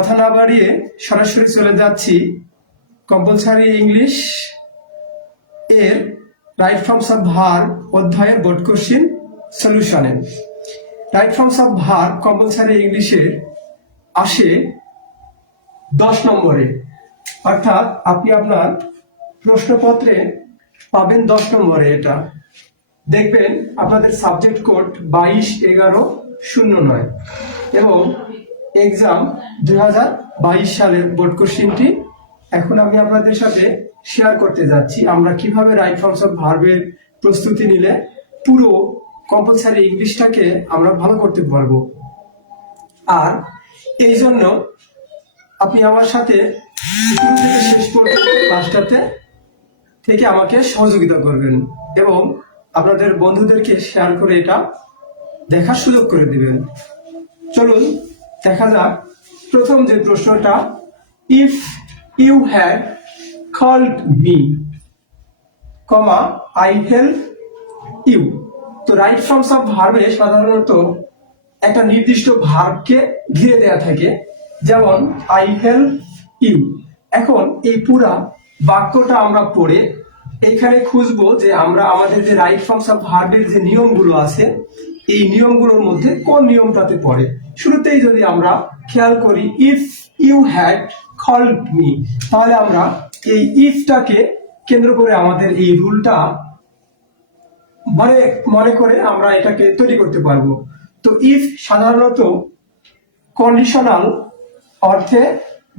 কথা না বাড়িয়ে সরাসরি চলে যাচ্ছি কম্পালসারি ইংলিশ এর রাইট ফর্মস অফ ভার্ব অধ্যায়ের বোর্ড কোশ্চেন সলিউশনে। Right forms of verb compulsory ইংলিশের আসে 10 নম্বরে, অর্থাৎ আপনি আপনার প্রশ্নপত্রে পাবেন 10 নম্বরে। এটা দেখবেন আপনাদের সাবজেক্ট কোড 22-11-09 এবং এক্সাম 2022 সালের বোর্ড কোশ্চেনটি এখন আমি আপনাদের সাথে শেয়ার করতে যাচ্ছি। আমরা কিভাবে রাইট ফর্মস অফ ভার্বের প্রস্তুতি নিলে পুরো কম্পালসারি ইংলিশটাকে আমরা ভালো করতে পারবো। আর এই জন্য আপনি আমার সাথে শুরু থেকে শেষ পর্যন্ত ক্লাসটাতে থেকে আমাকে সহযোগিতা করবেন এবং আপনাদের বন্ধুদেরকে শেয়ার করে এটা দেখার সুযোগ করে দিবেন। চলুন দেখা যাক প্রথম যে প্রশ্নটা, if you had called me, I help you. তো রাইট ফর্মস অফ ভার্বে সাধারণত একটা নির্দিষ্ট ভার্বকে ঘিরে দেয়া থাকে, যেমন আই হেল্প ইউ। এখন এই পুরা বাক্যটা আমরা পড়ে এইখানে খুঁজবো যে আমরা আমাদের যে রাইট ফর্মস অফ ভার্বের যে নিয়মগুলো আছে এই নিয়মগুলোর মধ্যে কোন নিয়মটাতে পড়ে। শুরুতেই যদি আমরা খেয়াল করি if you had called me, তাহলে আমরা এই ইফটাকে কেন্দ্র করে আমাদের এই রুলটা মনে করে আমরা এটাকে তৈরি করতে পারবো। তো ইফ সাধারণত কন্ডিশনাল অর্থে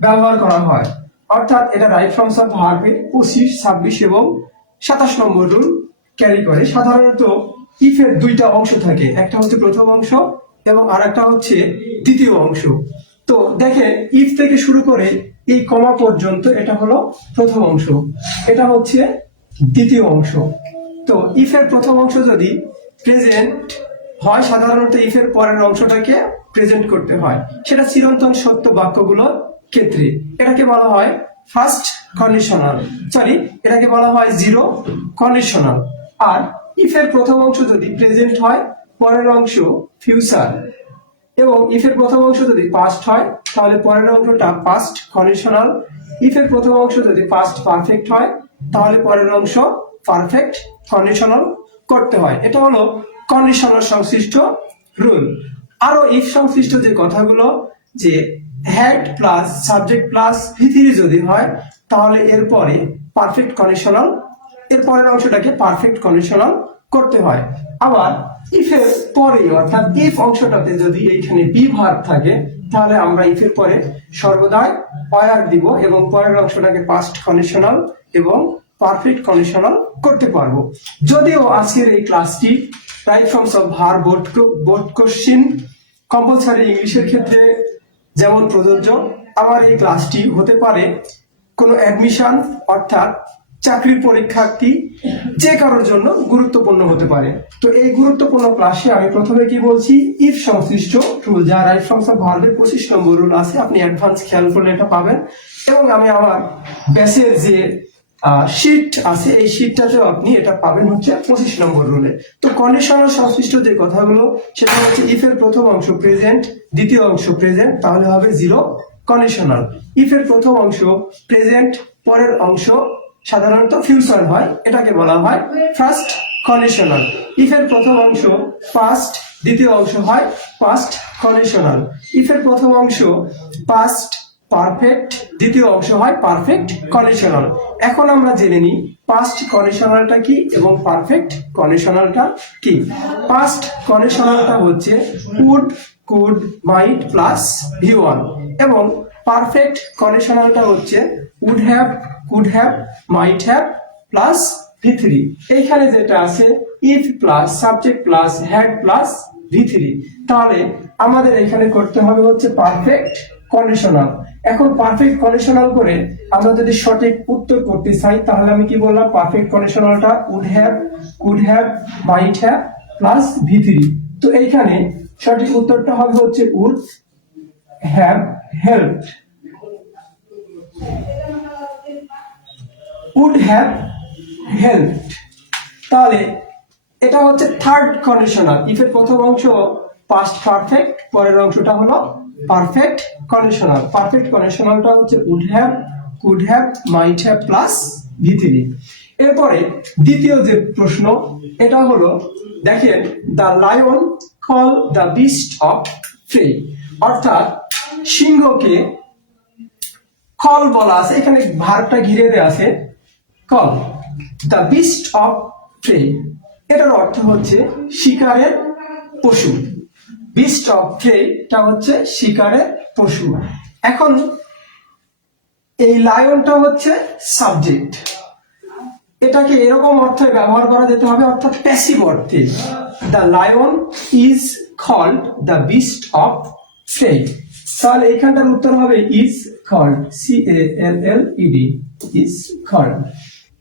ব্যবহার করা হয়, অর্থাৎ এটা রাইট ফর্মস অফ ভার্বে 25, 26 এবং 27 নম্বর রুল ক্যারি করে। সাধারণত ইফের দুইটা অংশ থাকে, একটা হচ্ছে প্রথম অংশ এবং আরেকটা হচ্ছে দ্বিতীয় অংশ। তো দেখেন ইফ থেকে শুরু করে এই কমা পর্যন্ত এটা হলো প্রথম অংশ, এটা হচ্ছে দ্বিতীয় অংশ। তো ইফের প্রথম অংশ যদি প্রেজেন্ট হয়, সাধারণত ইফের পরের অংশটাকে প্রেজেন্ট করতে হয়, সেটা চিরন্তন সত্য বাক্যগুলোর ক্ষেত্রে। এটাকে বলা হয় ফার্স্ট কন্ডিশনাল, এটাকে বলা হয় জিরো কন্ডিশনাল। আর ইফের প্রথম অংশ যদি প্রেজেন্ট হয়, পরের অংশ ফিউচার, এবং ইফের প্রথম অংশ যদি পাস্ট হয় তাহলে পরের অংশটা পাস্ট কন্ডিশনাল। ইফের প্রথম অংশ যদি পাস্ট পারফেক্ট হয় তাহলে পরের অংশ পারফেক্ট কন্ডিশনাল করতে হয়। এটা হলো কন্ডিশনাল সংশ্লিষ্ট রুল। আরো ইফ সংশ্লিষ্ট যে কথাগুলো, যে had plus subject plus Vythiri যদি হয় তাহলে এরপরে পারফেক্ট কন্ডিশনাল, এর পরের অংশটাকে পারফেক্ট কন্ডিশনাল করতে হয়। আবার ইফের পরে অর্থাৎ ইফ অংশটাতে যদি এইখানে বি ভার্ব থাকে তাহলে আমরা ইফের পরে সর্বদাই ওয়ার দিব এবং পরের অংশটাকে পাস্ট কন্ডিশনাল এবং পারফেক্ট কন্ডিশনাল করতে পারবো। যদিও আজকের এই ক্লাসটি right forms of verb board question compulsory ইংলিশের ক্ষেত্রে যেমন প্রযোজ্য, আবার এই ক্লাসটি হতে পারে কোনো অ্যাডমিশন অর্থাৎ চাকরির পরীক্ষার্থী যে কারোর জন্য গুরুত্বপূর্ণ হতে পারে। তো এই গুরুত্বপূর্ণ ক্লাসে আমি প্রথমে কি বলছি, ইফ সংশ্লিষ্ট রুল, যা রাইট ফর্মস অফ ভার্বের 25 নম্বর রুল আছে, আপনি অ্যাডভান্স খেয়াল করলে এটা পাবেন। এবং আমি আমার ব্যাচের যে শীট আছে এই শীটটাতেও আপনি এটা পাবেন হচ্ছে 25 নম্বর রুলে। তো কন্ডিশনাল সংশ্লিষ্ট যে কথাগুলো সেটা হচ্ছে ইফের প্রথম অংশ প্রেজেন্ট, দ্বিতীয় অংশ প্রেজেন্ট, তাহলে হবে জিরো কন্ডিশনাল। ইফের প্রথম অংশ প্রেজেন্ট, পরের অংশ সাধারণত ফিউচার হয়, এটাকে বলা হয় ফার্স্ট কন্ডিশনাল। ইফের প্রথম অংশ পাস্ট, দ্বিতীয় অংশ হয় পাস্ট কন্ডিশনাল। ইফের প্রথম অংশ পাস্ট পারফেক্ট, দ্বিতীয় অংশ হয় পারফেক্ট কন্ডিশনাল। এখন আমরা জেনে নিই পাস্ট কন্ডিশনালটা কি এবং পারফেক্ট কন্ডিশনালটা কি। পাস্ট কন্ডিশনালটা হচ্ছে would, could, mite plus V1 এবং পারফেক্ট কন্ডিশনালটা হচ্ছে would have, could have, might have plus V3। এইখানে যেটা আছে if plus subject plus had plus V3, তাহলে আমাদের এখানে করতে হবে হচ্ছে পারফেক্ট কন্ডিশনাল। এখন পারফেক্ট কন্ডিশনাল করে আমরা যদি সঠিক উত্তর করতে চাই তাহলে আমি কি বললাম, পারফেক্ট কন্ডিশনালটা would have, could have, might have plus V3। তো এইখানে সঠিক উত্তরটা হবে হচ্ছে would have helped, would have helped। তাহলে এটা হচ্ছে থার্ড কন্ডিশনাল। ইফের প্রথম অংশ পাস্ট পারফেক্ট, পরের অংশটা হলো পারফেক্ট কন্ডিশনাল। পারফেক্ট কন্ডিশনালটা হচ্ছে would have, could have, might have plus V3। এরপরে দ্বিতীয় যে প্রশ্ন এটা হলো, দেখেন the lion call the beast of prey, অর্থাৎ সিংহকে কল বলা আছে, এখানে ভার্বটা ঘিরে দেওয়া আছে call the beast of prey, এটার অর্থ হচ্ছে শিকারের পশু। বিস্ট অফ প্রে টা হচ্ছে শিকারের পশু। এখন এই লায়নটা হচ্ছে সাবজেক্ট, এটাকে এরকম অর্থে ব্যবহার করা যেতে হবে, অর্থাৎ প্যাসিভ অর্থে। The lion is called the beast of prey, তাহলে এখানটার উত্তর হবে is called, CALLED, is called.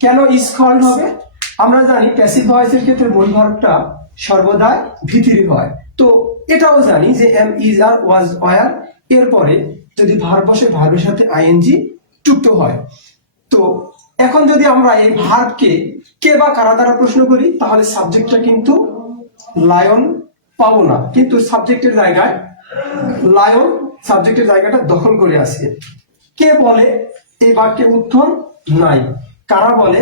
কেন ইজ কল্ড হবে? আমরা জানি প্যাসিভ ভয়েসের ক্ষেত্রে মূল ভার্বটা সর্বদা V3 হয়, তো এটাও জানি যে am, is, are, was, were এরপরে যদি ভার্ব বসে ভার্বের সাথে ING যুক্ত হয়। তো এখন যদি আমরা এই ভার্বকে কে বা কারা দ্বারা প্রশ্ন করি, তাহলে সাবজেক্টটা কিন্তু লায়ন পাবো না, কিন্তু সাবজেক্টের জায়গায় লায়ন সাবজেক্টের জায়গাটা দখল করে আছে। কে বলে এই বাক্যে উত্তর নাই, কারা বলে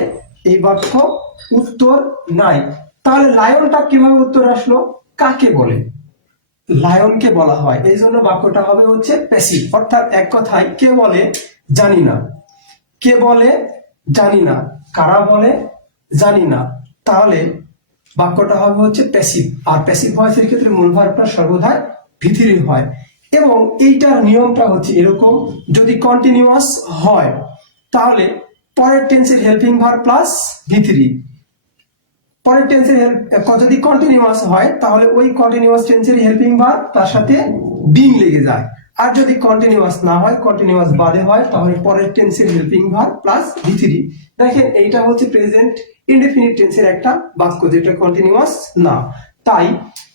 এই বাক্য উত্তর নাই, তাহলে লায়নটা কিভাবে উত্তর আসলো? কাকে বলে? লায়নকে বলা হয়, এই জন্য বাক্যটা হবে হচ্ছে প্যাসিভ, অর্থাৎ এক কথায় কে বলে জানি না, কে বলে জানি না, কারা বলে জানি না, তাহলে বাক্যটা হবে হচ্ছে প্যাসিভ। আর প্যাসিভ ভয়েসের ক্ষেত্রে মূল ভার্বটা সর্বদা V3 হয়, এবং এইটার নিয়মটা হচ্ছে এরকম, যদি কন্টিনিউয়াস হয় তাহলে পরের টেন্সের হেল্পিং ভার্ব প্লাস V3, পরের টেন্সের যদি কন্টিনিউয়াস হয় তাহলে ওই কন্টিনিউয়াস টেন্সের হেল্পিং ভার্ব তার সাথে বিং লেগে যায়, আর যদি কন্টিনিউয়াস না হয়, কন্টিনিউয়াস বাদে হয়, তাহলে পরের টেন্সের হেল্পিং ভার্ব প্লাস V3। দেখেন এইটা হচ্ছে প্রেজেন্ট ইনডেফিনিট টেন্সের একটা বাক্য যেটা কন্টিনিউয়াস না, তাই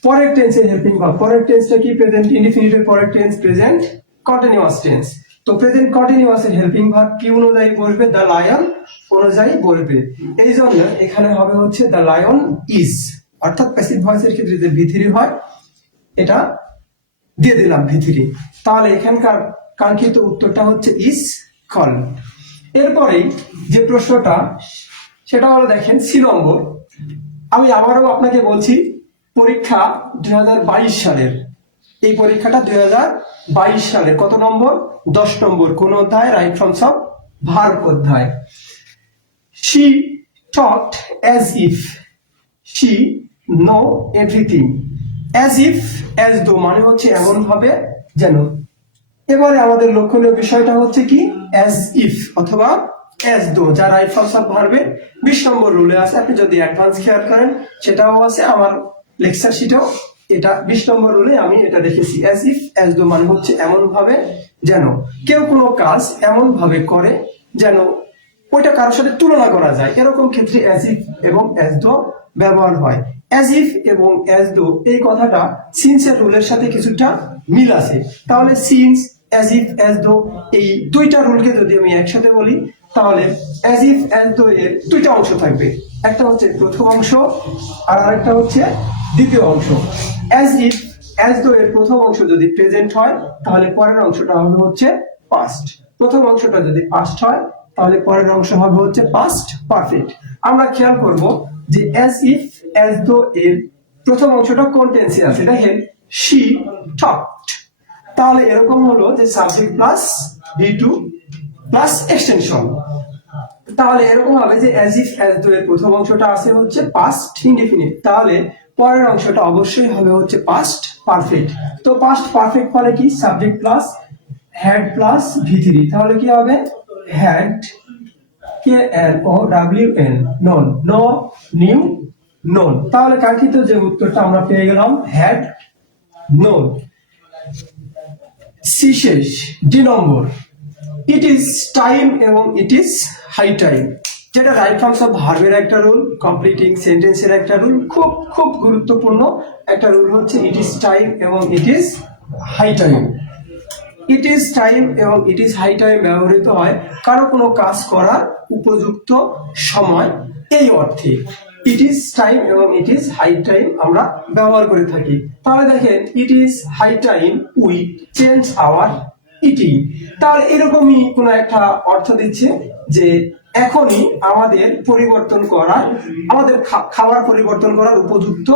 পরের টেন্সের হেল্পিং ভার্ব, পরের টেন্সটা কি? প্রেজেন্ট ইনডেফিনিটের পরের টেন্স প্রেজেন্ট কন্টিনিউয়াস টেন্স, তো প্রেজেন্ট কন্টিনিউয়াস এর হেল্পিং ভার্ব কি অনুযায়ী বলবে? দ্য লায়ন অনুযায়ী বলবে, এই জন্য এখানে হবে হচ্ছে দ্য লায়ন ইজ, অর্থাৎ প্যাসিভ ভয়েসের ক্ষেত্রে যে V3 হয় এটা দিয়ে দিলাম V3, তাহলে এখানকার কাঙ্ক্ষিত উত্তরটা হচ্ছে ইজ কল্ড। এরপরে যে প্রশ্নটা সেটা হলো, দেখেন C নম্বর, আমি আবারও আপনাকে বলছি পরীক্ষা 2022 সালের, এই পরীক্ষাটা 2022 সালের কত নম্বর? 10 নম্বর। কোন অধ্যায়? রাইট ফর্মস অফ ভার্ব অধ্যায়। She talked as if she know everything, as if, as though মানে হচ্ছে এমন ভাবে যেন। এবারে আমাদের লক্ষণীয় বিষয়টা হচ্ছে কি? as if অথবা as though, যা রাইট ফর্মস অফ ভার্বের 20 নম্বর রুলে আছে, আপনি যদি অ্যাডভান্স খেয়াল করেন সেটাও আছে আমার লেকচার শিটেও, এটা 20 নম্বর রুলে আমি এটা দেখেছি। as if, as though মানে হচ্ছে এমন ভাবে যেন, কেউ কোনো কাজ এমন ভাবে করে যেন ওইটা কারোর সাথে তুলনা করা যায়, এরকম ক্ষেত্রে as if এবং as though ব্যবহার হয়। as if এবং as though এই কথাটা since এর রুলের সাথে কিছুটা মিল আছে, তাহলে since, as if, as though এই দুইটা রুলকে যদি আমি একসাথে বলি তাহলে as if, as though এর দুইটা অংশ থাকবে, একটা হচ্ছে প্রথম অংশ আর আরেকটা হচ্ছে দ্বিতীয় অংশ। as if, as though এর প্রথম অংশ যদি প্রেজেন্ট হয় তাহলে পরের অংশটা হবে হচ্ছে পাস্ট, প্রথম অংশটা যদি পাস্ট হয় তাহলে পরের অংশ হবে হচ্ছে পাস্ট পারফেক্ট। আমরা খেয়াল করব যে as if, as though এর প্রথম অংশটা কোন টেন্সে আছে, দেখেন she talked, তাহলে এরকম হলো যে subject plus V2 plus extension, তাহলে এরকম হবে যে as if, as though এর প্রথম অংশটা আছে হচ্ছে পাস্ট ইনডেফিনিট, তাহলে পরের অংশটা অবশ্যই হবে হচ্ছে পাস্ট পারফেক্ট। তো পাস্ট পারফেক্ট ফলে কি? Subject plus had plus V3, তাহলে কি হবে? Had, KNOWN, known, know, new, known, তাহলে কাঙ্ক্ষিত যে উত্তরটা আমরা পেয়ে গেলাম হ্যাড known। সি শেষ, D number, it is time এবং ইট ইজ হাই টাইম, যেটা রাইট ফর্মস অফ ভার্বের একটা রুল, কমপ্লিটিং সেন্টেন্সের একটা রুল, খুব খুব গুরুত্বপূর্ণ একটা রুল হচ্ছে ইট ইজ টাইম এবং it is high time. It is time এবং ইট ইজ হাই টাইম ব্যবহৃত হয় কারো কোনো কাজ করার উপযুক্ত সময় এই অর্থে। ইট ইজ টাইম এবং ইট ইজ হাই টাইম আমরা ব্যবহার করে থাকি। তাহলে দেখেন it is high time we change our eating. তাহলে এরকমই কোন একটা অর্থ দিচ্ছে যে এখনই আমাদের পরিবর্তন করার, আমাদের খাবার পরিবর্তন করার উপযুক্ত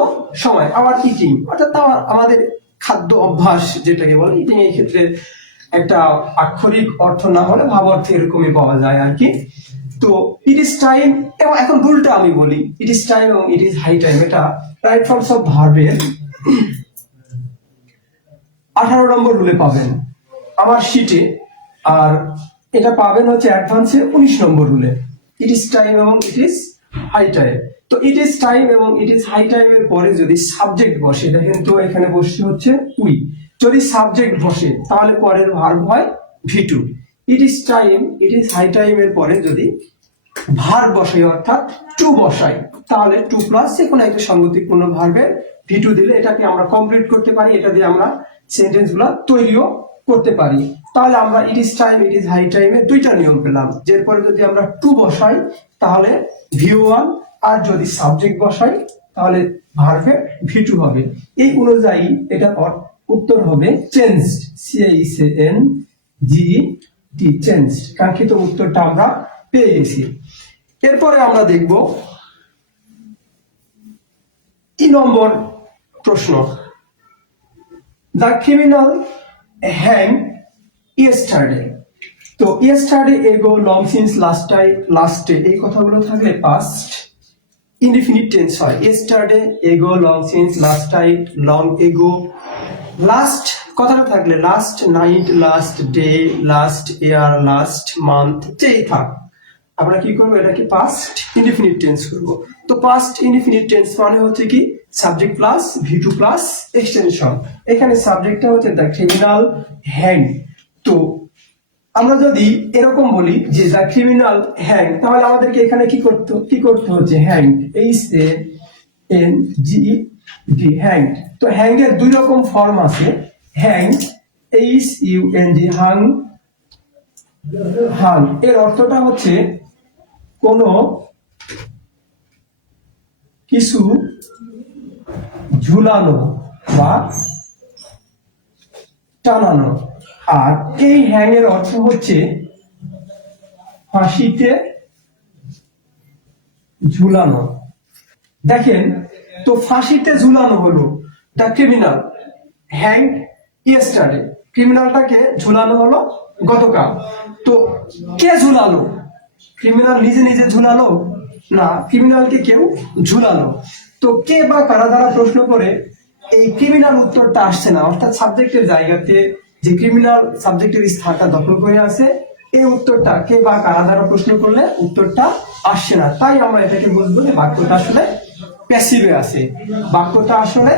সময়। আওয়ার ইটিং অর্থাৎ আমাদের খাদ্য অভ্যাস যেটাকে বলে, ইটিং এই ক্ষেত্রে একটা আক্ষরিক অর্থ না হলে ভাব অর্থে এরকমই পাওয়া যায় আর কি। তো ইট ইজ টাইম, এবং এখন রুলটা আমি বলি, ইট ইজ টাইম এবং ইট ইজ হাই টাইম এটা রাইট ফর্মস অফ ভার্বের 18 নম্বর রুলে পাবেন আমার শীটে, আর এটা পাবেন হচ্ছে অ্যাডভান্সে 19 নম্বর রুলে। ইট ইজ টাইম এবং ইট ইজ হাই টাইম। তো ইট ইজ টাইম এবং ইট ইজ হাই টাইম এর পরে যদি সাবজেক্ট বসে, দেখেন তো এখানে বসছে হচ্ছে উই, যদি সাবজেক্ট বসে তাহলে পরের ভার্ব হয় V2। It is time it is high time এর পরে যদি ভার্ব বসে অর্থাৎ টু বসাই, তাহলে টু প্লাস যে কোনো একটা সঙ্গতিপূর্ণ ভার্বের V2 দিলে এটাকে আমরা কমপ্লিট করতে পারি, এটা দিয়ে আমরা সেন্টেন্স গুলা তৈরিও করতে পারি। তাহলে আমরা it is time it is high টাইমে দুইটা নিয়ম পেলাম, যের পরে যদি আমরা টু বসাই তাহলে V1, আর যদি সাবজেক্ট বসাই তাহলে ভার্বের V2 হবে। এই অনুযায়ী এটার উত্তর হবে চেঞ্জড, CHANGED, চেঞ্জড। কাঙ্ক্ষিত উত্তরটা আমরা পেয়ে গেছি। এরপরে আমরা দেখব 3 নম্বর প্রশ্ন, দ্য ক্রিমিনাল হ্যাং ইয়েস্টারডে। তো ইয়েস্টারডে এগো লং সিন্স লাস্টে এই কথাগুলো থাকলে পাস্ট ইনডিফিনিট টেন্স হয়। ইয়েস্টারডে এগো long since last time long ago, last কথাটা থাকলে last night last day last year last month যেই থাক, আমরা কি করবো এটাকে পাস্ট ইনডিফিনিট টেন্স করব। তো পাস্ট ইনডিফিনিট টেন্স মানে হচ্ছে কি subject plus V2 plus extension. এখানে সাবজেক্টটা হচ্ছে দ্য ক্রিমিনাল হ্যাং। তো আমরা যদি এরকম বলি যে দ্য ক্রিমিনাল হ্যাং, তাহলে আমাদেরকে এখানে কি করতে হচ্ছে হ্যাং, HANGED, হ্যাং। তো হ্যাং এর দুই রকম ফর্ম আছে, হ্যাং HUNG, হাং, হাং এর অর্থটা হচ্ছে কোনো কিছু ঝুলানো বা টানানো, আর এই হ্যাং এর অর্থ হচ্ছে ফাঁসিতে ঝুলানো। দেখেন তো ফাঁসিতে ঝুলানো হলো দ্য ক্রিমিনাল হ্যাং ইয়েস্টারডে, ক্রিমিনালটাকে ঝুলানো হলো গতকাল। তো কে ঝুলালো? ক্রিমিনাল নিজে নিজে ঝুলালো না, ক্রিমিনালকে কেউ ঝুলালো। তো কে বা কারা দ্বারা প্রশ্ন করে এই ক্রিমিনাল উত্তরটা আসছে না, অর্থাৎ সাবজেক্টের জায়গাতে যে ক্রিমিনাল সাবজেক্টের স্থানটা দখল করে আছে, এই উত্তরটা কে বা কারা দ্বারা প্রশ্ন করলে উত্তরটা আসছে না। তাই আমরা এটাকে বলবো যে বাক্যটা আসলে প্যাসিভে আছে, বাক্যটা আসলে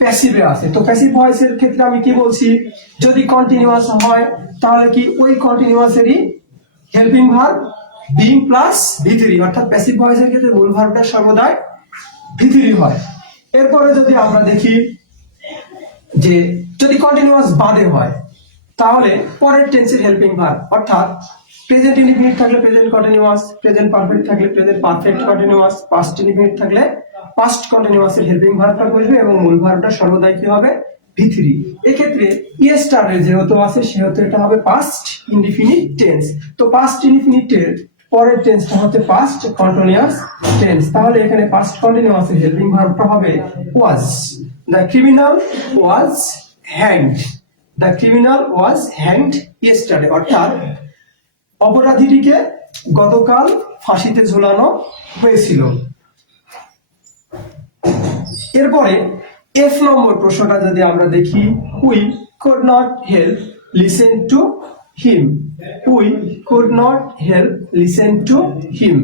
প্যাসিভে আছে। তো প্যাসিভ ভয়েসের ক্ষেত্রে আমি কি বলছি, যদি কন্টিনিউয়াস হয় তাহলে কি ওই কন্টিনিউয়াসেরই helping verb being plus V3, অর্থাৎ প্যাসিভ ভয়েসের ক্ষেত্রে মূল ভার্বটা সর্বদাই V3 হয়। এরপরে যদি আমরা দেখি যে যদি কন্টিনিউয়াস বাদে হয় তাহলে পরের টেন্সের হেল্পিং ভার্ব, অর্থাৎ প্রেজেন্ট ইনডিফিনিট থাকলে প্রেজেন্ট কন্টিনিউয়াস, প্রেজেন্ট পারফেক্ট থাকলে present perfect continuous, past indefinite থাকলে পাস্ট কন্টিনিউয়াস এর হেল্পিং ভার্বটা বসবে এবং মূল ভার্বটা সর্বদাই কি হবে V3। এক্ষেত্রে ইয়েস্টারডে যেহেতু আছে সেহেতু এটা হবে পাস্ট ইনডিফিনিট টেন্স। তো পাস্ট ইনডিফিনিটের পরের টেন্সটা হচ্ছে পাস্ট কন্টিনিউয়াস টেন্স, তাহলে এখানে পাস্ট কন্টিনিউয়াস এর হেল্পিং ভার্বটা হবে was. The criminal was hanged, the criminal was hanged yesterday, অর্থাৎ অপরাধীটিকে গতকাল ফাঁসিতে ঝুলানো হয়েছিল। এরপরে F নম্বর প্রশ্নটা যদি আমরা দেখি, we could not help listen to him, we could not help listen to হিম।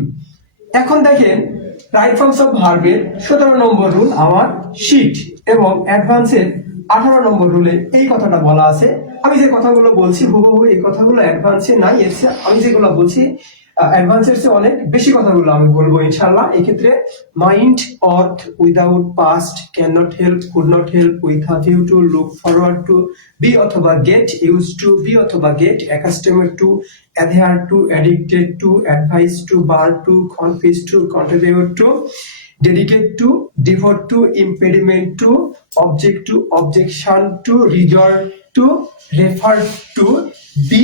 এখন দেখেন রাইট ফর্মস অফ ভার্বের 17 নম্বর রুল আমার শীট এবং অ্যাডভান্সের 18 নম্বর রুলে এই কথাটা বলা আছে। আমি যে কথাগুলো বলছি হুবহু এই কথাগুলো অ্যাডভান্সে নাই, এর চেয়ে আমি যেগুলো বলছি অ্যাডভান্সের চেয়ে অনেক বেশি কথাগুলো আমি বলবো ইনশাআল্লাহ। এই ক্ষেত্রে মাইন্ড, অর্থ, without, past, can not help, could not help, with have you to, look forward to, be অথবা গেট ইউজ টু, বি অথবা get accustomed to, adhere to, addicted to, advise to, bar to, confuse to, contribute to, dedicate to, devote to, impediment to, object to, objection to, resort to, refer to, be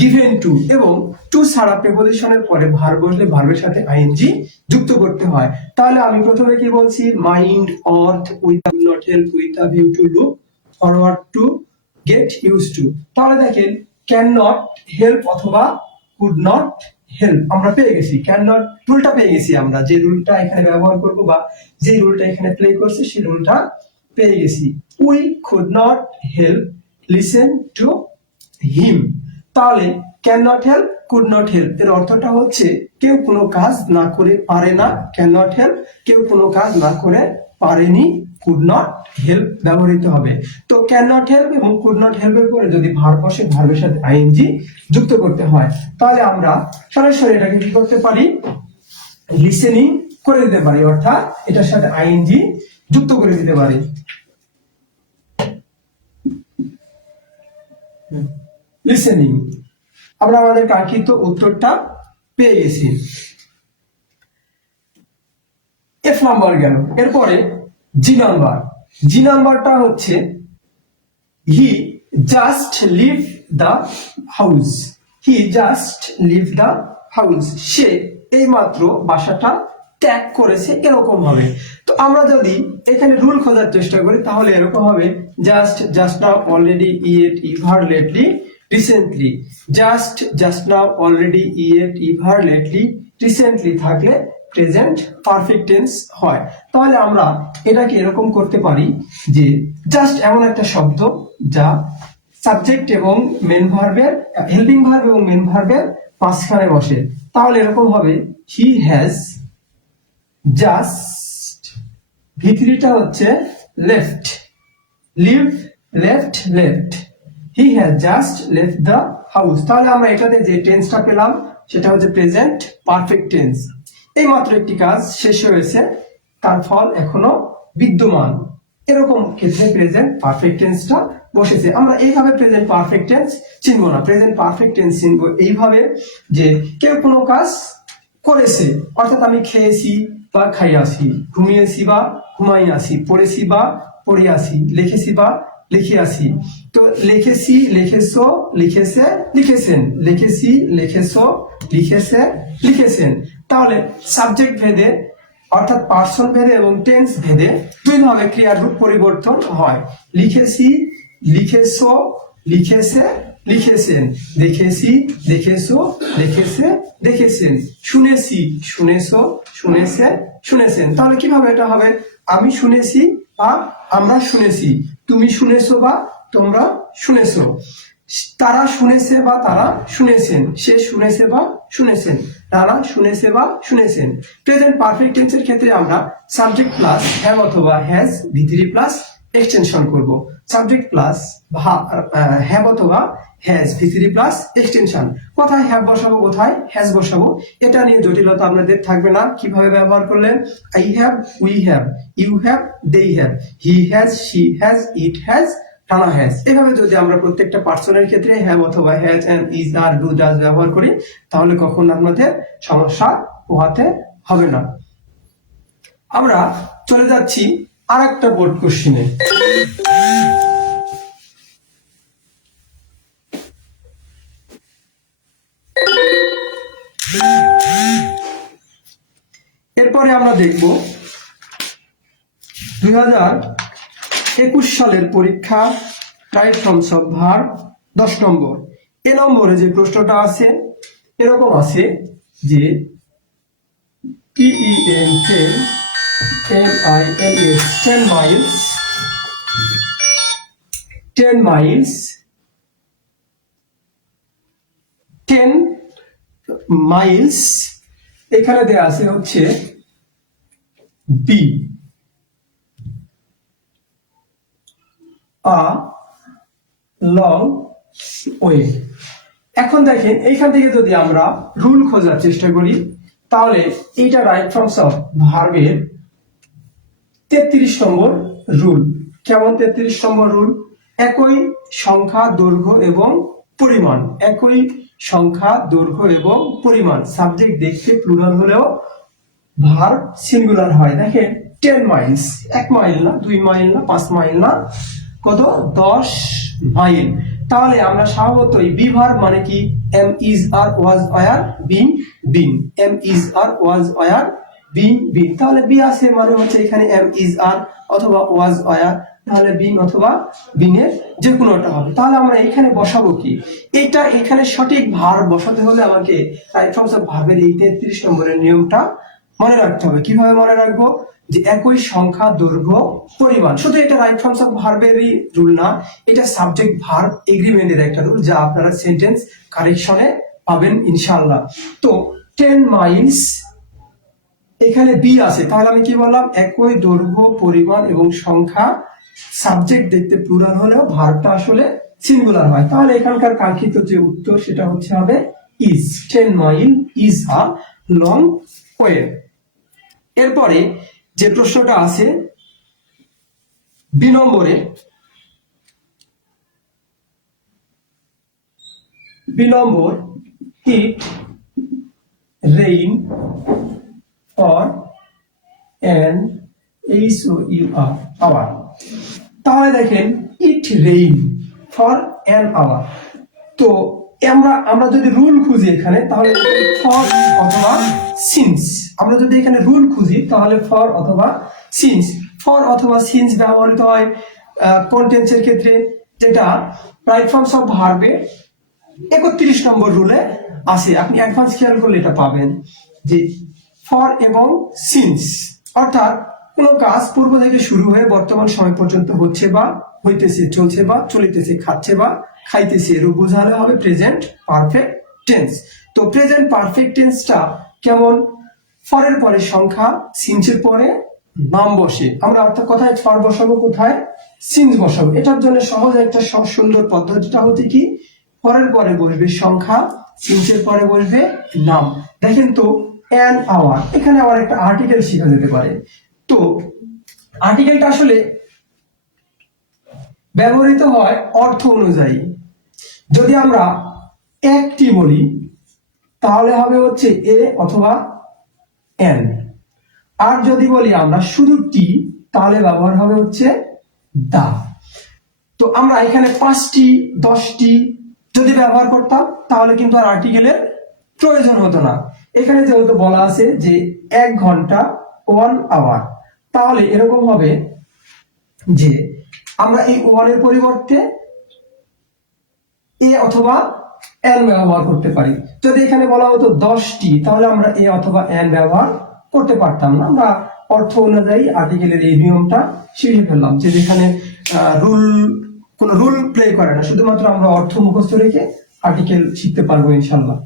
given to, এবং to ছাড়া প্রিপোজিশনের পরে verb বসলে ভার্বের সাথে ING যুক্ত করতে হয়। তাহলে আমি প্রথমে কি বলছি, মাইন্ড, অর্থ, with not help, with a view to look forward to, get use to. তাহলে দেখেন ক্যান নট হেল্প অথবা কুড নট হেল্প আমরা পেয়ে গেছি, ক্যান নট রুলটা পেয়ে গেছি, আমরা যে রুলটা এখানে ব্যবহার করব বা যে রুলটা এখানে প্লে করছে সেই রুলটা পেয়ে গেছি। We could not help listen to him. তাহলে can not help, could not help এর অর্থটা হচ্ছে কেউ কোনো কাজ না করে পারে না, ক্যান নট হেল্প কেউ কোনো কাজ না করে পারেনি, কুড নট হেল্প ব্যবহৃত হবে। তো ক্যান নট হেল্প এবং কুড নট হেল্পের পরে যদি ভার্ব বসে ভার্বের সাথে আইএনজি যুক্ত করতে হয়, তাহলে আমরা সরাসরি এটাকে কি করতে পারি, লিসেনিং করে দিতে পারি, অর্থাৎ এটার সাথে আইএনজি যুক্ত করে দিতে পারি। লিসেনিং, আমরা আমাদের কাঙ্ক্ষিত উত্তরটা পেয়ে গেছি। এফ নাম্বার গেল, এরপরে জি নাম্বার। জি নাম্বারটা হচ্ছে he just leave the house. He just leave the house, সে এইমাত্র বাসাটা ত্যাগ করেছে, এরকম হবে। তো আমরা যদি এখানে রুল খোঁজার চেষ্টা করি তাহলে এরকম হবে, just, just now, already, yet, ever, lately, recently. Just, just now, already, yet, ever, lately, recently থাকলে প্রেজেন্ট পারফেক্ট টেন্স হয়। তাহলে আমরা এটাকে এরকম করতে পারি যে জাস্ট এমন একটা শব্দ যা সাবজেক্ট এবং মেন ভার্বের, হেল্পিং ভার্ব এবং মেন ভার্বের মাঝখানে বসে। তাহলে এরকম হবে, হি হ্যাজ জাস্ট, ভিতরিটা হচ্ছে left, leave, left, left, he has just left the house. তাহলে আমরা এটাতে যে টেন্সটা পেলাম সেটা হচ্ছে প্রেজেন্ট পারফেক্ট টেন্স। এই মাত্র একটি কাজ শেষ হয়েছে, তার ফল এখনো বিদ্যমান, এরকম ক্ষেত্রে প্রেজেন্ট পারফেক্ট টেন্সটা বসেছে। আমরা এইভাবে প্রেজেন্ট পারফেক্ট টেন্স চিনবো না, প্রেজেন্ট পারফেক্ট টেন্স চিনবো এইভাবে যে কেউ কোনো কাজ করেছে, অর্থাৎ আমি খেয়েছি বা খাইয়াছি, ঘুমিয়েছি বা ঘুমাইয়াছি, পড়েছি বা পড়িয়াছি, লিখেছি বা লিখিয়াছি। তো লিখেছি, লিখেছো, লিখেছে, লিখেছেন, লিখেছি, লিখেছো, লিখেছে, লিখেছেন। তাহলে সাবজেক্ট ভেদে অর্থাৎ পার্সন ভেদে এবং টেন্স ভেদে দুই ভাবে ক্রিয়ার রূপ পরিবর্তন হয়। লিখেছি, লিখেছো, লিখেছে, লিখেছেন, দেখেছি, দেখেছো, দেখেছে, দেখেছেন, শুনেছি, শুনেছো, শুনেছে, শুনেছেন। তাহলে কিভাবে এটা হবে, আমি শুনেছি বা আমরা শুনেছি, তুমি শুনেছো বা তোমরা শুনেছো, তারা শুনেছে বা তারা শুনেছেন, সে শুনেছে বা শুনেছেন, তারা শুনেছে বা শুনেছেন। প্রেজেন্ট পারফেক্ট টেন্সের ক্ষেত্রে আমরা সাবজেক্ট প্লাস হ্যাভ অথবা হ্যাজ ভিতরি প্লাস এক্সটেনশন করব। সাবজেক্ট প্লাস হ্যাভ অথবা হ্যাজ ভিতরি প্লাস এক্সটেনশন। কোথায় হ্যাভ বসাবো, কোথায় হ্যাজ বসাবো, এটা নিয়ে জটিলতা আপনাদের থাকবে না। কিভাবে ব্যবহার করলে, I have, we have, you have, they have, he has, she has, it has, টানা হ্যাজ। এভাবে যদি আমরা প্রত্যেকটা পার্সনের ক্ষেত্রে হ্যাভ অথবা has, and, is, are, do, does ব্যবহার করি তাহলে কখনো আমাদের সমস্যা পোহাতে হবে না। আমরা চলে যাচ্ছি আর একটা বোর্ড কোশ্চেনে। এরপরে আমরা দেখব 2021 সালের পরীক্ষা, রাইট ফর্মস অফ ভার্ব 10 নম্বর। এ নম্বরে যে প্রশ্নটা আছে এরকম আছে যে TEN 10 MILS 10 miles 10 miles 10 miles এখানে দেয়া আছে হচ্ছে বি আ লং ওয়ে। এখন দেখেন এইখান থেকে যদি আমরা রুল খোঁজার চেষ্টা করি তাহলে এইটা রাইট ফর্মস অফ ভার্বের 33 নম্বর রুল। কেমন 33 নম্বর রুল, একই সংখ্যা, দৈর্ঘ্য এবং পরিমাণ, একই সংখ্যা, দৈর্ঘ্য এবং পরিমাণ। সাবজেক্ট দেখতে প্লুরাল হলেও ভার্ব সিঙ্গুলার হয়। দেখেন 10 মাইলস, 1 মাইল না, 2 মাইল না, 5 মাইল না, কত 10 মাইল। তাহলে আমরা স্বভাবতই বি ভার্ব মানে কি am is are was were been been, am is are was were been been. তাহলে বি আছে মানে হচ্ছে এখানে এম ইজ আর অথবা ওয়াজ ওয়ার, তাহলে বিন অথবা বিনের যে কোনোটা হবে। তাহলে আমরা এখানে বসাবো কি, এটা এখানে সঠিক ভার্ব বসাতে হলে আমাকে রাইট ফর্মস অফ ভার্বের এই 33 নম্বরের নিয়মটা মনে রাখতে হবে। কিভাবে মনে রাখবো, যে একই সংখ্যা দৈর্ঘ্য পরিমাণ। শুধু এটা রাইট ফর্মস অফ ভার্বেরই রুল না, এটা সাবজেক্ট ভার্ব এগ্রিমেন্টের একটা রুল, যা আপনারা সেন্টেন্স কারেকশনে পাবেন ইনশাআল্লাহ। তো 10 মাইলস, এখানে বি আছে, তাহলে আমি কি বললাম, একই দৈর্ঘ্য পরিমাণ এবং সংখ্যা। সাবজেক্ট দেখতে প্লুরাল হলেও ভার্বটা আসলে সিঙ্গুলার হয়। তাহলে এখানকার কাঙ্ক্ষিত যে উত্তর সেটা হচ্ছে হবে is. 10 mile is a long way. এরপরে যে প্রশ্নটা আছে বি নম্বরে, B number, it rain for an hour. তাহলে দেখেন it rain for an hour. তো আমরা যদি রুল খুঁজি এখানে, তাহলে ফর অথবা সিন্স। আমরা যদি এখানে রুল খুঁজি তাহলে ফর অথবা সিন্স। ফর অথবা সিন্স ব্যবহৃত হয় কোন টেন্সের ক্ষেত্রে, যেটা রাইট ফর্মস অফ ভার্বে 31 নম্বর রুলে আছে। আপনি অ্যাডভান্স খেয়াল করলে এটা পাবেন যে ফর এবং সিন্স, অর্থাৎ কোনো কাজ পূর্ব থেকে শুরু হয়ে বর্তমান সময় পর্যন্ত হচ্ছে বা হইতেছে, চলছে বা চলিতেছে, খাচ্ছে বা খাইতেছে, এরূপ বোঝালে হবে প্রেজেন্ট পারফেক্ট টেন্স। তো প্রেজেন্ট পারফেক্ট টেন্সটা কেমন, ফরের পরে সংখ্যা, সিন্সের পরে নাম বসে। আমরা অর্থাৎ কোথায় ফর বসাবো, কোথায় সিন্স বসাবো। এটার জন্য সহজ একটা সুন্দর পদ্ধতিটা হচ্ছে কি, ফরের পরে বসবে সংখ্যা, সিন্সের পরে বসবে নাম। দেখেন তো অ্যান আওয়ার, এখানে আবার একটা আর্টিকেল শেখা যেতে পারে। তো আর্টিকেলটা আসলে ব্যবহৃত হয় অর্থ অনুযায়ী। যদি আমরা একটি বলি তাহলে হবে হচ্ছে এ অথবা এন, আর যদি বলি আমরা শুধু টি তাহলে ব্যবহার হবে হচ্ছে দা। তো আমরা এখানে 5টি 10টি যদি ব্যবহার করতাম তাহলে কিন্তু আর আর্টিকেলের প্রয়োজন হতো না। এখানে যেহেতু বলা আছে যে 1 ঘন্টা 1 আওয়ার, তাহলে এরকম হবে যে আমরা এই 1 এর পরিবর্তে এ অথবা এন ব্যবহার করতে পারি। যদি এখানে বলা হতো 10টি তাহলে আমরা এ অথবা এন ব্যবহার করতে পারতাম না। আমরা অর্থ অনুযায়ী আর্টিকেলের এই নিয়মটা শিখে ফেললাম, যে যেখানে কোন রুল প্লে করে না, শুধুমাত্র আমরা অর্থ মুখস্থ রেখে আর্টিকেল শিখতে পারবো ইনশাআল্লাহ।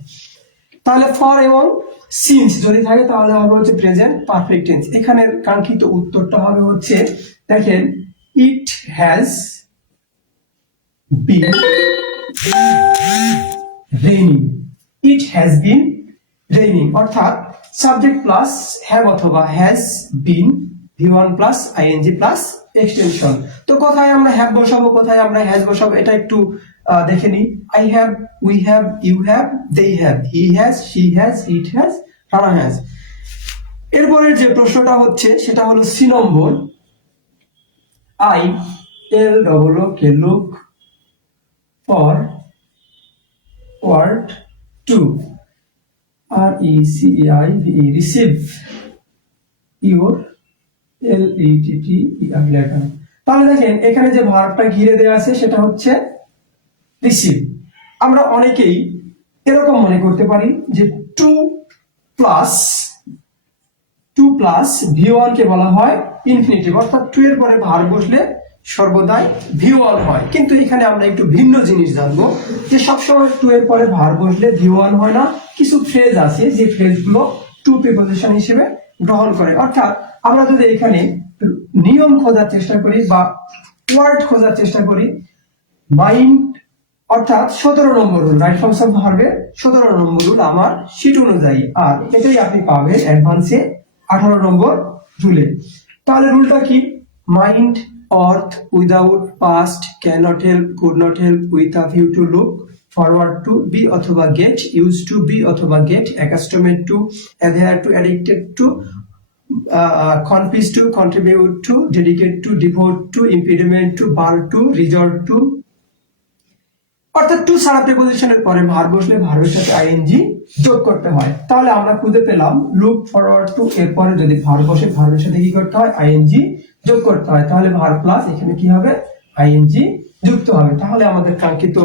তাহলে ফর এবং সিন্স যদি থাকে তাহলে হবে হচ্ছে প্রেজেন্ট পারফেক্ট টেন্স। এখানের কাঙ্ক্ষিত উত্তরটা হবে হচ্ছে, দেখেন it has been raining, it has been raining, অর্থাৎ সাবজেক্ট প্লাস হ্যাভ অথবা has been, V1 plus ING plus extension. তো কোথায় আমরা হ্যাভ বসাবো, কোথায় আমরা হ্যাজ বসাবো, এটা একটু দেখে নিই। I have, we have, you have, they have, he has, she has, it has, Rana has. এরপরের যে প্রশ্নটা হচ্ছে সেটা হলো C number, I L double O K look forward to, RECEIVE receive your LETTER letter. তাহলে দেখেন এখানে যে ভার্বটা ঘিরে দেওয়া আছে সেটা হচ্ছে রিসিভ। আমরা অনেকেই এরকম মনে করতে পারি যে 2 প্লাস V1 কে বলা হয় ইনফিনিটিভ, অর্থাৎ 2 এর পরে ভার্ব বসলে সর্বদাই V1 হয়। কিন্তু এখানে আমরা একটু ভিন্ন জিনিস জানবো, যে সবসময় 2 এর পরে ভার্ব বসলে V1 হয় না। কিছু ফ্রেজ আছে যে ফ্রেজগুলো টু প্রিপোজিশন হিসেবে গ্রহণ করে। অর্থাৎ আমরা যদি এখানে নিয়ম খোঁজার চেষ্টা করি বা ওয়ার্ড খোঁজার চেষ্টা করি, মাইন্ড অর্থাৎ 17 নম্বর রুল, রাইট ফর্মস অফ ভার্বের 17 নম্বর রুল আমার শীট অনুযায়ী, আর এটাই আপনি পাবেন অ্যাডভান্সে 18 নম্বর রুলে। তাহলে রুলটা কি, মাইন্ড অর্থ without past, can not help, could not help, with a view to look, forward to be অথবা গেট, ইউজ টু বি অথবা get, accustomed to, adhere to, addicted to, confuse to, contribute to, dedicate to, devote to, impediment to, bar to, resort to. অর্থাৎ to ছাড়া প্রিপোজিশনের পরে ভার বসলে ভার্বের সাথে আইএনজি যোগ করতে হয়। তাহলে আমরা খুঁজে পেলাম লুক ফরওয়ার্ড টু এর পরে যদি ভার বসে ভার্বের সাথে কি করতে হয়, আইএনজি যোগ করতে হয়। তাহলে ভার প্লাস এখানে কি হবে, আইএনজি যুক্ত হবে। তাহলে আমাদের কাঙ্ক্ষিত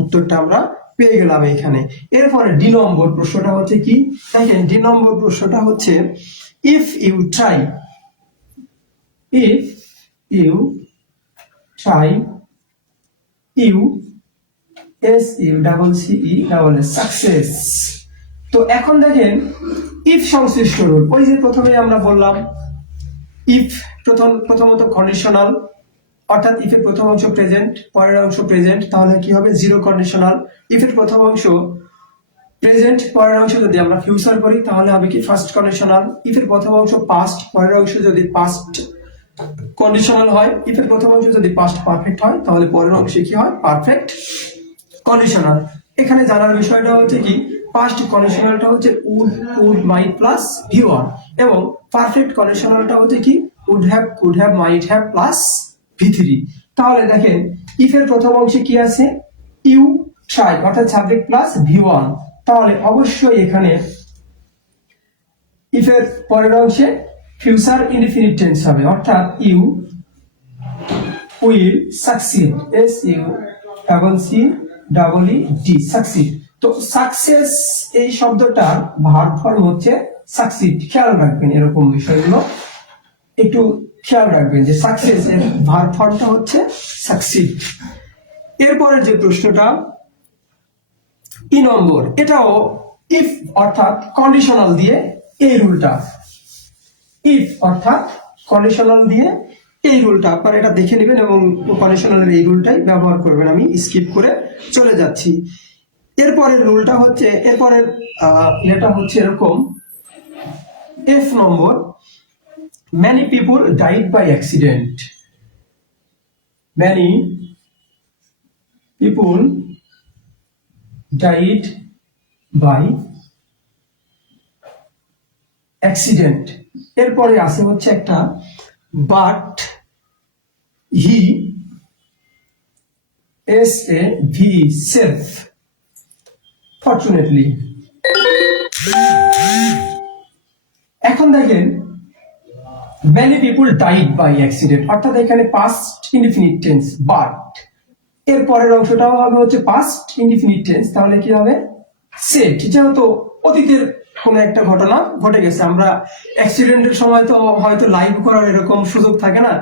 উত্তরটা আমরা পেয়ে গেলাম এখানে। এরপরে ডি নম্বর প্রশ্নটা হচ্ছে কি, দেখেন ডি নম্বর প্রশ্নটা হচ্ছে if you try, if you try, you success. তো এখন দেখেন ইফ সংশ্লিষ্ট রূল, ওই যে প্রথমে আমরা বললাম ইফ প্রথমত কন্ডিশনাল, অর্থাৎ ইফ এর প্রথম অংশ প্রেজেন্ট, পরের অংশ প্রেজেন্ট, তাহলে কি হবে জিরো কন্ডিশনাল। ইফ এর প্রথম অংশ প্রেজেন্ট, পরের অংশ যদি আমরা ফিউচার করি তাহলে হবে কি ফার্স্ট কন্ডিশনাল। ইফ এর প্রথম অংশ পাস্ট, পরের অংশ যদি পাস্ট কন্ডিশনাল হয়। ইফ এর প্রথম অংশ যদি পাস্ট পারফেক্ট হয় তাহলে পরের অংশে কি হয়, পারফেক্ট কন্ডিশনাল। এখানে জানার বিষয়টা হচ্ছে কি, পাস্ট কন্ডিশনালটা হচ্ছে would might plus V one, এবং পারফেক্ট কন্ডিশনালটা হচ্ছে কি would have, could have, might have plus V three. তাহলে দেখেন ইফ এর প্রথম অংশে কি আছে, ইউ ট্রাই অর্থাৎ সাবজেক্ট প্লাস ভি ওয়ান, তাহলে অবশ্যই এখানে ইফ এর পরের অংশে ফিউচার ইনডিফিনিট টেন্স হবে, অর্থাৎ you will succeed, S U double C double E D, succeed. তো সাকসেস এই শব্দটার ভার্ব ফর্ম হচ্ছে সাকসিড, খেয়াল রাখবেন এরকম বিষয়গুলো একটু খেয়াল রাখবেন যে সাকসেস এর ভার্ব ফর্মটা হচ্ছে সাকসিড। এরপরে যে প্রশ্নটা ই নম্বর, এটাও ইফ অর্থাৎ কন্ডিশনাল দিয়ে এই রুলটা, ইফ অর্থাৎ কন্ডিশনাল দিয়ে এই রুলটা আপনারা এটা দেখে নেবেন এবং কন্ডিশনালের এই রুলটাই ব্যবহার করবেন। আমি স্কিপ করে চলে যাচ্ছি। এরপরের রুলটা হচ্ছে, এরপরের এটা হচ্ছে এরকম, F number, many people died by accident, many people died by accident। এরপরে আছে হচ্ছে একটা but he saved fortunately। এখন দেখেন many people died by accident, অর্থাৎ এখানে past indefinite tense, but এর পরের অংশটাও হবে হচ্ছে past indefinite tense, তাহলে কি হবে saved। যেহেতু অতীতের কোন একটা ঘটনা ঘটে গেছে, আমরা অ্যাক্সিডেন্টের সময় তো হয়তো লাইভ করার এরকম সুযোগ থাকে না,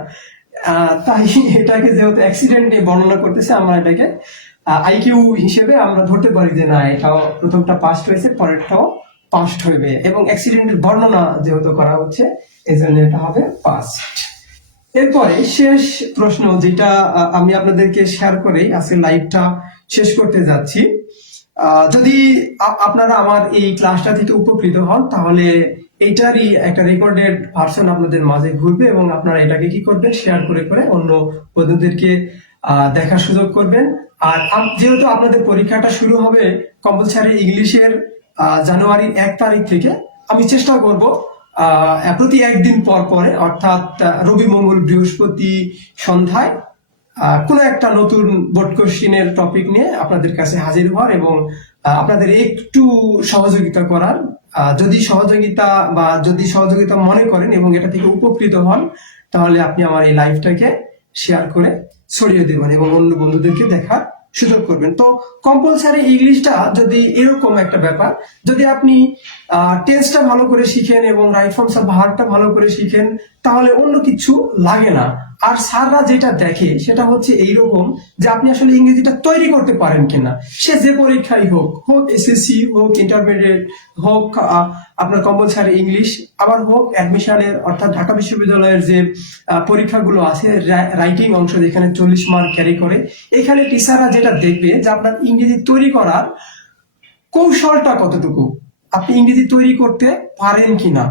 তাই এটাকে যেহেতু অ্যাক্সিডেন্টে বর্ণনা করতেছে, আমরা এটাকে আইকিউ হিসেবে আমরা ধরতে পারি যে না এটাও প্রথমটা পাস্ট হয়েছে, পরেরটাও পাস্ট হইবে, এবং অ্যাক্সিডেন্টের বর্ণনা যেহেতু করা হচ্ছে এজন্য এটা হবে পাস্ট। এরপরে শেষ প্রশ্ন যেটা আমি আপনাদেরকে শেয়ার করে আজকে লাইভটা শেষ করতে যাচ্ছি। যদি আপনারা আমার এই ক্লাসটা থেকে উপকৃত হন তাহলে এইটারই একটা রেকর্ডেড ভার্সন আপনাদের মাঝে ঘুরবে এবং আপনারা এটাকে কি করবেন, শেয়ার করে করে অন্য বন্ধুদেরকে দেখার সুযোগ করবেন। আর যেহেতু আপনাদের পরীক্ষাটা শুরু হবে কম্পালসারি ইংলিশের জানুয়ারির 1 তারিখ থেকে, আমি চেষ্টা করব প্রতি একদিন পর পরে, অর্থাৎ রবি মঙ্গল বৃহস্পতি সন্ধ্যায় কোনো একটা নতুন বোর্ড কোশ্চেনের টপিক নিয়ে আপনাদের কাছে হাজির হওয়ার এবং আপনাদের একটু সহযোগিতা করার। যদি সহযোগিতা মনে করেন এবং এটা থেকে উপকৃত হন তাহলে আপনি আমার এই লাইভটাকে শেয়ার করে ছড়িয়ে দেবেন এবং অন্য বন্ধুদেরকে দেখার সুযোগ করবেন। তো কম্পালসারি ইংলিশটা যদি এরকম একটা ব্যাপার, যদি আপনি টেন্সটা ভালো করে শিখেন এবং রাইট ফর্মস অফ ভার্বটা ভালো করে শিখেন তাহলে অন্য কিছু লাগে না। আর স্যাররা যেটা দেখে সেটা হচ্ছে এইরকম যে আপনি আসলে ইংরেজিটা তৈরি করতে পারেন কিনা, সে যে পরীক্ষাই হোক, এসএসসি হোক, ইন্টারমিডিয়েট হোক, আপনার কম্পালসারি ইংলিশ, আবার হোক অ্যাডমিশনের অর্থাৎ ঢাকা বিশ্ববিদ্যালয়ের যে পরীক্ষাগুলো আছে রাইটিং অংশ যেখানে 40 মার্ক ক্যারি করে, এখানে টিচাররা যেটা দেখবে যে আপনার ইংরেজি তৈরি করার কৌশলটা কতটুকু, আপনি ইংরেজি তৈরি করতে পারেন কিনা,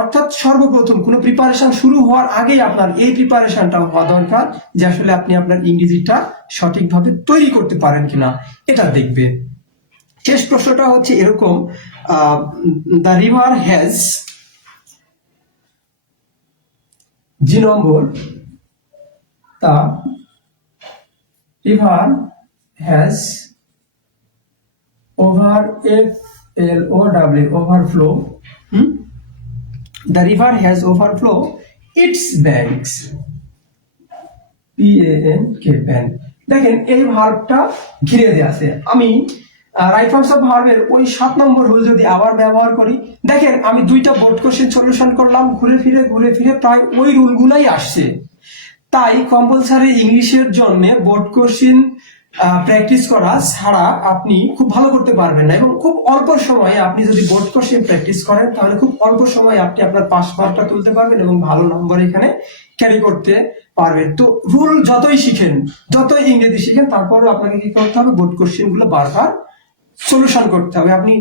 অর্থাৎ সর্বপ্রথম কোনো প্রিপারেশন শুরু হওয়ার আগেই আপনার এই প্রিপারেশনটা হওয়া দরকার যে আসলে আপনি আপনার ইংরেজিটা সঠিকভাবে তৈরি করতে পারেন কিনা এটা দেখবে। শেষ প্রশ্নটা হচ্ছে এরকম, the river has, G number, the river has overflow, the river has overflow its banks, pan। দেখেন এই ভার্বটা ঘিরে দেয়া আছে, আমি রাইট ফর্মস অফ ভার্বের ওই 7 নম্বর রুল যদি আবার ব্যবহার করি, দেখেন আমি দুইটা বোর্ড কোশ্চেন সলিউশন করলাম, ঘুরে ফিরে প্রায় ওই রুলগুলাই আসছে। তাই কম্পালসারি ইংলিশের জন্য বোর্ড কোশ্চেন প্র্যাকটিস করা ছাড়া আপনি খুব ভালো করতে পারবেন না, এবং খুব অল্প সময়ে আপনি যদি বোর্ড কোশ্চেন প্র্যাকটিস করেন তাহলে খুব অল্প সময়ে আপনি আপনার পাস মার্কটা তুলতে পারবেন এবং ভালো নম্বর এখানে ক্যারি করতে পারবেন। তো রুল যতই শিখেন, যতই ইংরেজি শিখেন, তারপরও আপনাকে কি করতে হবে, বোর্ড কোশ্চেন গুলো বারবার সলিউশন করতে হবে। আপনি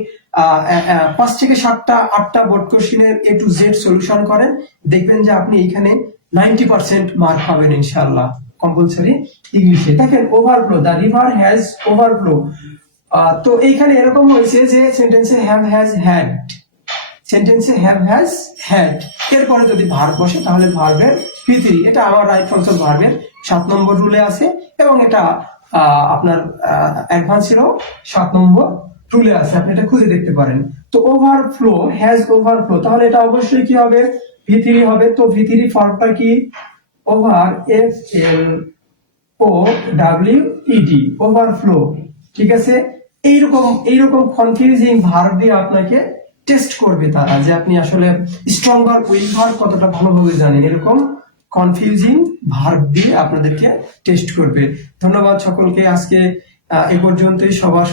5 থেকে 7টা 8টা বোর্ড কোশ্চেনের A to Z সলিউশন করেন, দেখবেন যে আপনি এখানে 90% মার্ক পাবেন ইনশাআল্লাহ কম্পালসারি ইংলিশে। দেখেন overflow, the river has overflow, তো এইখানে এরকম হয়েছে যে সেন্টেন্সে হ্যাভ হ্যাজ হ্যাড, সেন্টেন্সে হ্যাভ হ্যাজ হ্যাড, এরপরে যদি ভার্ব বসে তাহলে ভার্বের ভিতরি, এটা আমার রাইট ফর্মস অফ ভার্বের 7 নম্বর রুলে আছে, এবং এটা আপনার অ্যাডভান্সেরও 7 নম্বর রুলে আছে, আপনি এটা খুঁজে দেখতে পারেন। তো ওভারফ্লো, হ্যাজ ওভারফ্লো, তাহলে এটা অবশ্যই কি হবে, ভিতরি হবে। তো ভিতরি ফর্মটা কি, ওভার FLOWED, ওভারফ্লো। ঠিক আছে, এইরকম কনফিউজিং ভার্ব দিয়ে আপনাকে টেস্ট করবে তারা, যে আপনি আসলে স্ট্রং ভার্ব উইক ভার্ব কতটা ভালোভাবে জানেন, এরকম কনফিউজিং ভার্ব দিয়ে আপনাদেরকে টেস্ট করবে। ধন্যবাদ সকলকে, আজকে এ পর্যন্তই, সবার